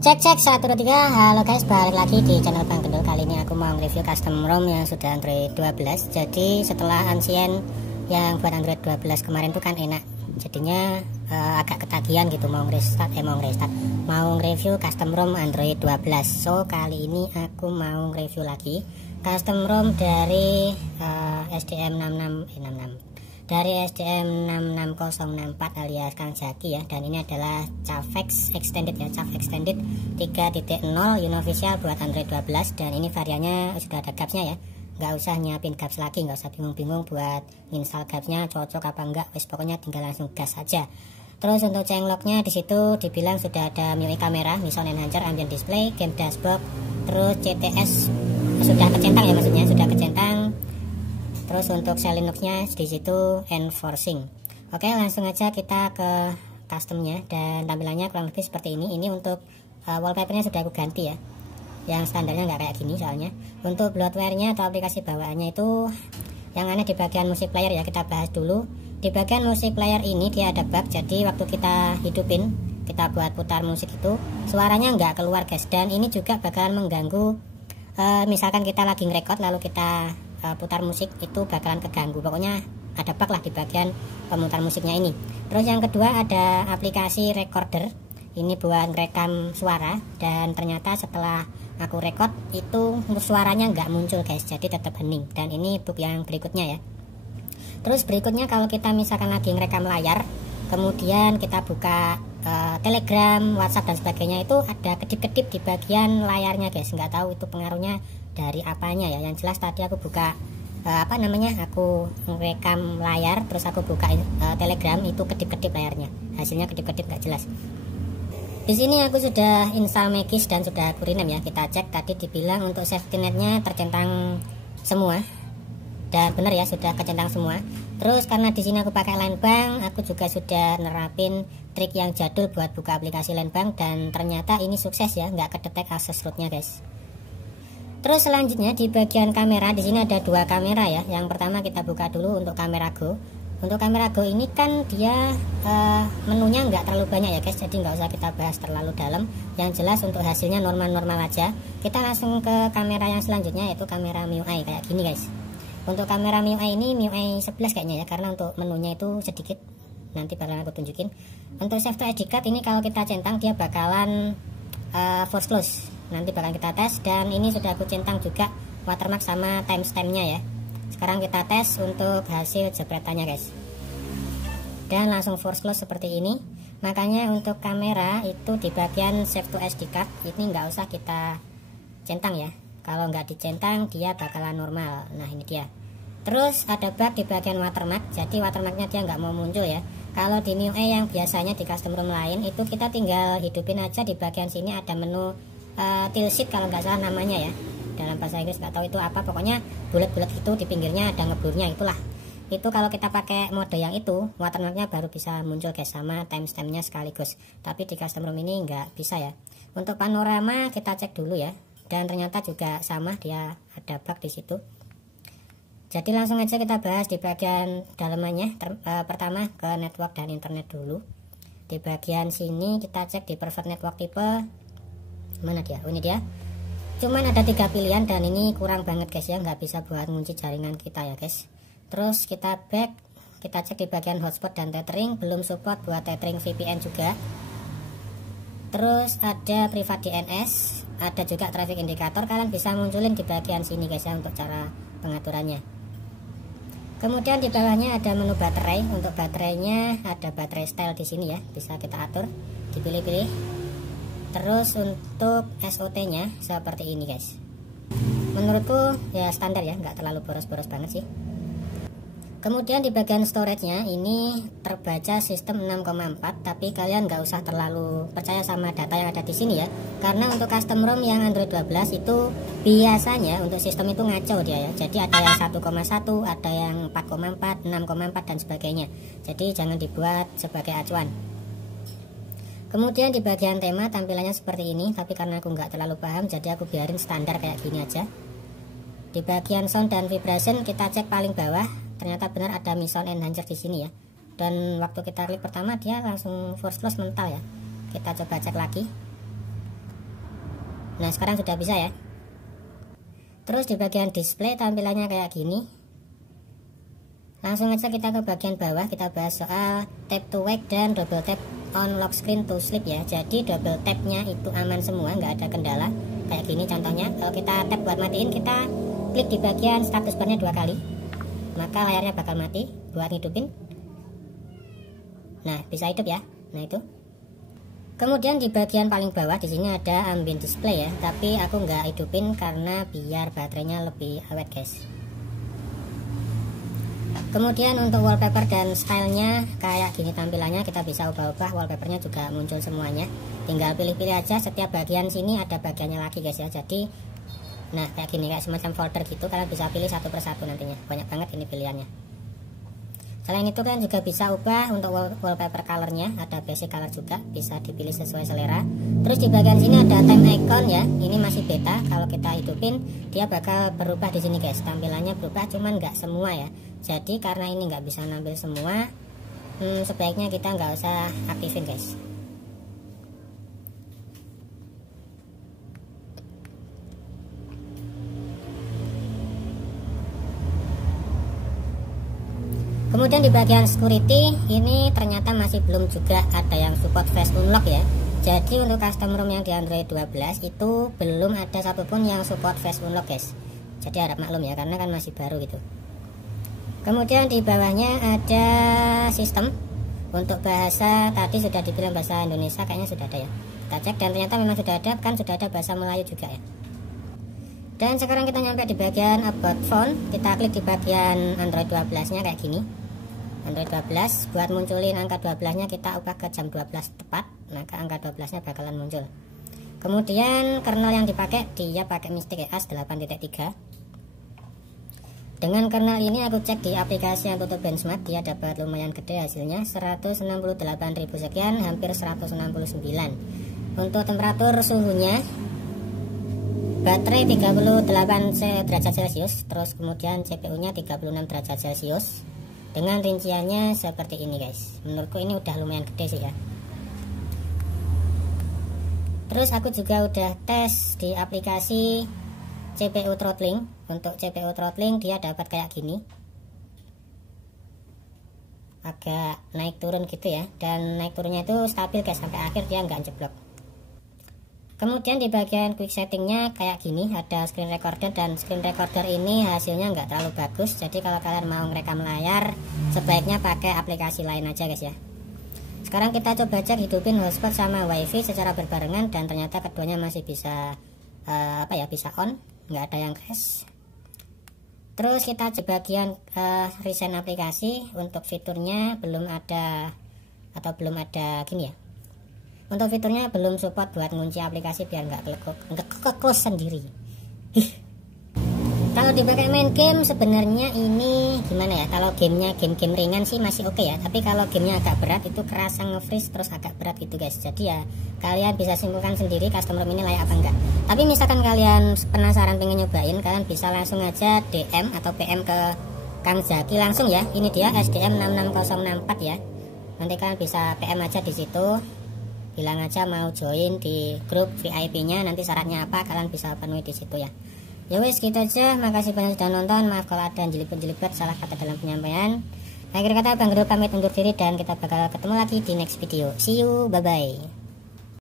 Cek 1 2 3. Halo guys, balik lagi di channel Bang Gendul. Kali ini aku mau review custom ROM yang sudah Android 12. Jadi setelah Ancient yang buat Android 12 kemarin tuh kan enak, jadinya agak ketagihan gitu mau nge-review custom ROM Android 12. So kali ini aku mau review lagi custom ROM dari dari SDM66064 alias Kang Jaki ya, dan ini adalah Cavex Extended ya, Cavex Extended 3.0 unofficial buat Android 12, dan ini variannya sudah ada gapsnya ya, nggak usah nyiapin gaps lagi, nggak usah bingung-bingung buat install gapsnya cocok apa enggak, wes pokoknya tinggal langsung gas saja. Terus untuk changelognya di situ dibilang sudah ada MIUI kamera, Mission Enhancer, Ambient Display, Game Dashboard, terus CTS sudah kecentang ya, maksudnya sudah kecentang. Terus untuk Linux-nya di situ enforcing. Oke, langsung aja kita ke customnya, dan tampilannya kurang lebih seperti ini. Ini untuk wallpapernya sudah aku ganti ya, yang standarnya nggak kayak gini soalnya. Untuk bloatware-nya atau aplikasi bawaannya itu yang aneh di bagian music player ya, kita bahas dulu. Di bagian music player ini dia ada bug, jadi waktu kita hidupin, kita buat putar musik itu suaranya nggak keluar guys, dan ini juga bakalan mengganggu. Misalkan kita lagi ngerekord lalu kita putar musik itu bakalan keganggu. Pokoknya ada bug lah di bagian pemutar musiknya ini. Terus yang kedua ada aplikasi recorder, ini buat rekam suara, dan ternyata setelah aku record itu suaranya nggak muncul guys, jadi tetap hening. Dan ini bug yang berikutnya ya. Terus berikutnya kalau kita misalkan lagi ngerekam layar, kemudian kita buka Telegram, WhatsApp dan sebagainya, itu ada kedip-kedip di bagian layarnya guys. Nggak tahu itu pengaruhnya dari apanya ya. Yang jelas tadi aku buka aku ngerekam layar, terus aku buka Telegram, itu kedip-kedip layarnya, hasilnya kedip-kedip nggak jelas. Di sini aku sudah install Magis dan sudah aku rename ya. Kita cek tadi dibilang untuk safety netnya tercentang semua, dan benar ya, sudah kecentang semua. Terus karena di sini aku pakai Line Bank, aku juga sudah nerapin trik yang jadul buat buka aplikasi Line Bank, dan ternyata ini sukses ya, nggak kedetek akses rootnya guys. Terus selanjutnya di bagian kamera, di sini ada dua kamera ya. Yang pertama kita buka dulu untuk kamera Go. Untuk kamera Go ini kan dia menunya nggak terlalu banyak ya guys, jadi nggak usah kita bahas terlalu dalam. Yang jelas untuk hasilnya normal-normal aja. Kita langsung ke kamera yang selanjutnya, yaitu kamera MIUI kayak gini guys. Untuk kamera MIUI ini MIUI 11 kayaknya ya, karena untuk menunya itu sedikit, nanti bakalan aku tunjukin. Untuk save to ID card ini kalau kita centang dia bakalan force close, nanti bakalan kita tes. Dan ini sudah aku centang juga watermark sama timestampnya ya. Sekarang kita tes untuk hasil jepretannya guys, dan langsung force close seperti ini. Makanya untuk kamera itu di bagian save to SD card ini nggak usah kita centang ya, kalau nggak dicentang dia bakalan normal. Nah ini dia. Terus ada bug di bagian watermark, jadi watermarknya dia nggak mau muncul ya. Kalau di MIUI yang biasanya di custom ROM lain itu kita tinggal hidupin aja, di bagian sini ada menu tilsit kalau nggak salah namanya ya, dalam bahasa Inggris nggak tahu itu apa, pokoknya bulat-bulat itu di pinggirnya ada ngeblurnya, itulah. Itu kalau kita pakai mode yang itu watermarknya baru bisa muncul guys, sama timestampnya sekaligus. Tapi di custom ROM ini nggak bisa ya. Untuk panorama kita cek dulu ya, dan ternyata juga sama, dia ada bug di situ. Jadi langsung aja kita bahas di bagian dalamannya. Pertama ke network dan internet dulu. Di bagian sini kita cek di preferred network type, mana dia? Oh ini dia. Cuman ada 3 pilihan, dan ini kurang banget guys ya, nggak bisa buat ngunci jaringan kita ya guys. Terus kita back, kita cek di bagian hotspot dan tethering, belum support buat tethering VPN juga. Terus ada private DNS, ada juga traffic indicator, kalian bisa munculin di bagian sini guys ya untuk cara pengaturannya. Kemudian di bawahnya ada menu baterai. Untuk baterainya ada baterai style di sini ya, bisa kita atur, dipilih-pilih. Terus untuk SOT-nya seperti ini guys. Menurutku ya standar ya, nggak terlalu boros-boros banget sih. Kemudian di bagian storage-nya ini terbaca sistem 6,4, tapi kalian nggak usah terlalu percaya sama data yang ada di sini ya, karena untuk custom ROM yang Android 12 itu biasanya untuk sistem itu ngaco dia ya. Jadi ada yang 1,1, ada yang 4,4, 6,4 dan sebagainya. Jadi jangan dibuat sebagai acuan. Kemudian di bagian tema tampilannya seperti ini, tapi karena aku nggak terlalu paham jadi aku biarin standar kayak gini aja. Di bagian sound dan vibration kita cek paling bawah, ternyata benar ada Mission Enhancer di sini ya. Dan waktu kita klik pertama dia langsung force close mental ya. Kita coba cek lagi. Nah sekarang sudah bisa ya. Terus di bagian display tampilannya kayak gini. Langsung aja kita ke bagian bawah, kita bahas soal tap to wake dan double tap on lock screen to sleep ya. Jadi double tapnya itu aman semua, nggak ada kendala. Kayak gini contohnya, kalau kita tap buat matiin, kita klik di bagian status barnya 2 kali, maka layarnya bakal mati. Buat ngidupin, nah bisa hidup ya. Nah itu. Kemudian di bagian paling bawah di sini ada ambient display ya, tapi aku nggak hidupin karena biar baterainya lebih awet guys. Kemudian untuk wallpaper dan stylenya kayak gini tampilannya, kita bisa ubah-ubah wallpapernya juga muncul semuanya. Tinggal pilih-pilih aja, setiap bagian sini ada bagiannya lagi guys ya. Jadi nah kayak gini, kayak semacam folder gitu, kalian bisa pilih satu persatu nantinya. Banyak banget ini pilihannya. Selain itu kan juga bisa ubah untuk wallpaper colornya, ada basic color juga, bisa dipilih sesuai selera. Terus di bagian sini ada time icon ya, ini masih beta. Kalau kita hidupin dia bakal berubah di sini guys, tampilannya berubah, cuman nggak semua ya. Jadi karena ini nggak bisa ngambil semua, sebaiknya kita nggak usah aktifin guys. Kemudian di bagian security ini ternyata masih belum juga ada yang support face unlock ya. Jadi untuk custom ROM yang di Android 12 itu belum ada satupun yang support face unlock guys. Jadi harap maklum ya, karena kan masih baru gitu. Kemudian di bawahnya ada sistem. Untuk bahasa tadi sudah dibilang bahasa Indonesia, kayaknya sudah ada ya. Kita cek dan ternyata memang sudah ada, kan sudah ada bahasa Melayu juga ya. Dan sekarang kita nyampe di bagian about phone. Kita klik di bagian Android 12 nya kayak gini, Android 12. Buat munculin angka 12 nya kita ubah ke jam 12 tepat, maka angka 12 nya bakalan muncul. Kemudian kernel yang dipakai, dia pakai Mystic EAS 8.3. Dengan kernel ini aku cek di aplikasi yang tutup benchmark, dia dapat lumayan gede hasilnya, 168.000 sekian, hampir 169. Untuk temperatur suhunya, baterai 38 derajat Celcius, terus kemudian CPU nya 36 derajat Celcius. Dengan rinciannya seperti ini guys. Menurutku ini udah lumayan gede sih ya. Terus aku juga udah tes di aplikasi CPU throttling. Untuk CPU throttling dia dapat kayak gini, agak naik turun gitu ya. Dan naik turunnya itu stabil guys, sampai akhir dia nggak jeblok. Kemudian di bagian quick settingnya kayak gini, ada screen recorder, dan screen recorder ini hasilnya nggak terlalu bagus. Jadi kalau kalian mau ngerekam layar, sebaiknya pakai aplikasi lain aja guys ya. Sekarang kita coba cek hidupin hotspot sama wifi secara berbarengan, dan ternyata keduanya masih bisa bisa on, nggak ada yang crash. Terus kita di bagian resign aplikasi, untuk fiturnya belum ada, atau belum ada gini ya. Untuk fiturnya belum support buat ngunci aplikasi biar nggak close sendiri. Kalau dipakai main game sebenarnya ini gimana ya? Kalau gamenya game-game ringan sih masih oke ya. Tapi kalau gamenya agak berat itu kerasa nge-freeze terus agak berat gitu guys. Jadi ya kalian bisa simpulkan sendiri custom ROM ini layak apa enggak. Tapi misalkan kalian penasaran pengen nyobain, kalian bisa langsung aja DM atau PM ke Kang Zaki langsung ya. Ini dia SDM 66064 ya. Nanti kalian bisa PM aja di situ. Bilang aja mau join di grup VIP-nya, nanti syaratnya apa kalian bisa penuhi di situ ya. Ya wes gitu aja, makasih banyak sudah nonton. Maaf kalau ada jelibet-jelibet salah kata dalam penyampaian. Akhir kata Bang Gerul pamit undur diri, dan kita bakal ketemu lagi di next video. See you, bye bye.